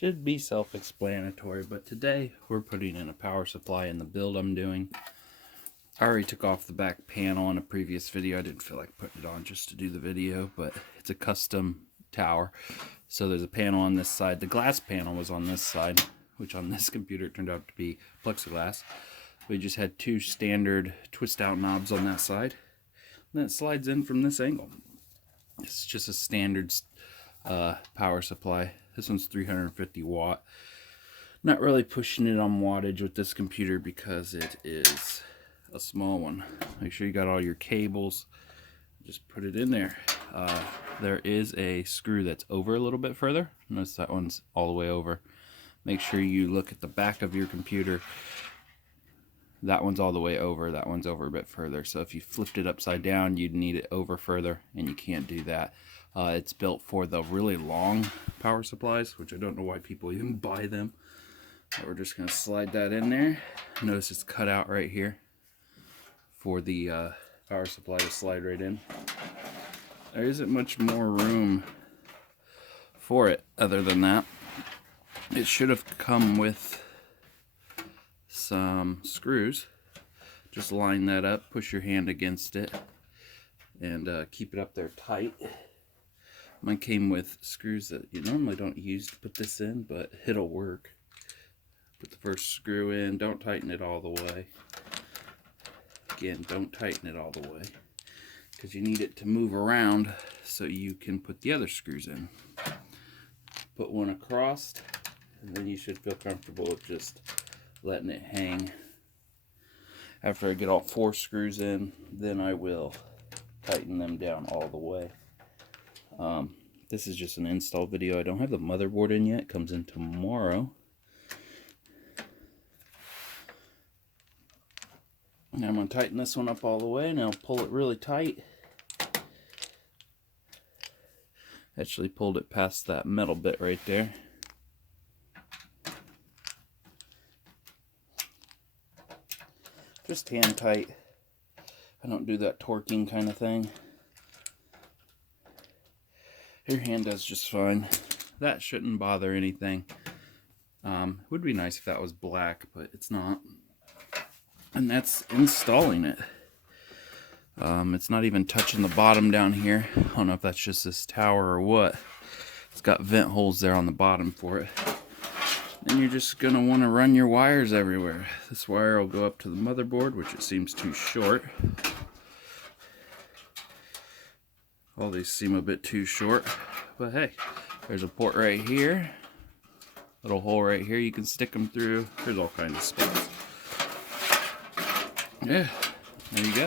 Should be self-explanatory, but today we're putting in a power supply in the build I'm doing. I already took off the back panel in a previous video. I didn't feel like putting it on just to do the video, but it's a custom tower. So there's a panel on this side. The glass panel was on this side, which on this computer turned out to be plexiglass. We just had two standard twist out knobs on that side. And then it slides in from this angle. It's just a standard power supply. This one's 350 watt. Not really pushing it on wattage with this computer because it is a small one. Make sure you got all your cables. Just put it in there. There is a screw that's over a little bit further. Notice that one's all the way over. Make sure you look at the back of your computer. That one's all the way over. That one's over a bit further. So if you flipped it upside down, you'd need it over further, and you can't do that. It's built for the really long power supplies, which I don't know why people even buy them. But we're just going to slide that in there. Notice it's cut out right here for the power supply to slide right in. There isn't much more room for it other than that. It should have come with some screws. Just line that up, push your hand against it, and keep it up there tight. Mine came with screws that you normally don't use to put this in, but it'll work. Put the first screw in, don't tighten it all the way. Again, don't tighten it all the way, because you need it to move around so you can put the other screws in. Put one across, and then you should feel comfortable with just letting it hang. After I get all 4 screws in, then I will tighten them down all the way. This is just an install video. I don't have the motherboard in yet. It comes in tomorrow. Now I'm going to tighten this one up all the way. Now pull it really tight. Actually pulled it past that metal bit right there. Just hand tight. I don't do that torquing kind of thing. Your hand does just fine. That shouldn't bother anything. Would be nice if that was black, but it's not. And that's installing it. It's not even touching the bottom down here. I don't know if that's just this tower or what. It's got vent holes there on the bottom for it. Then you're just going to want to run your wires everywhere. This wire will go up to the motherboard, which it seems too short. All these seem a bit too short, but hey, there's a port right here. Little hole right here you can stick them through. There's all kinds of spots. Yeah, there you go.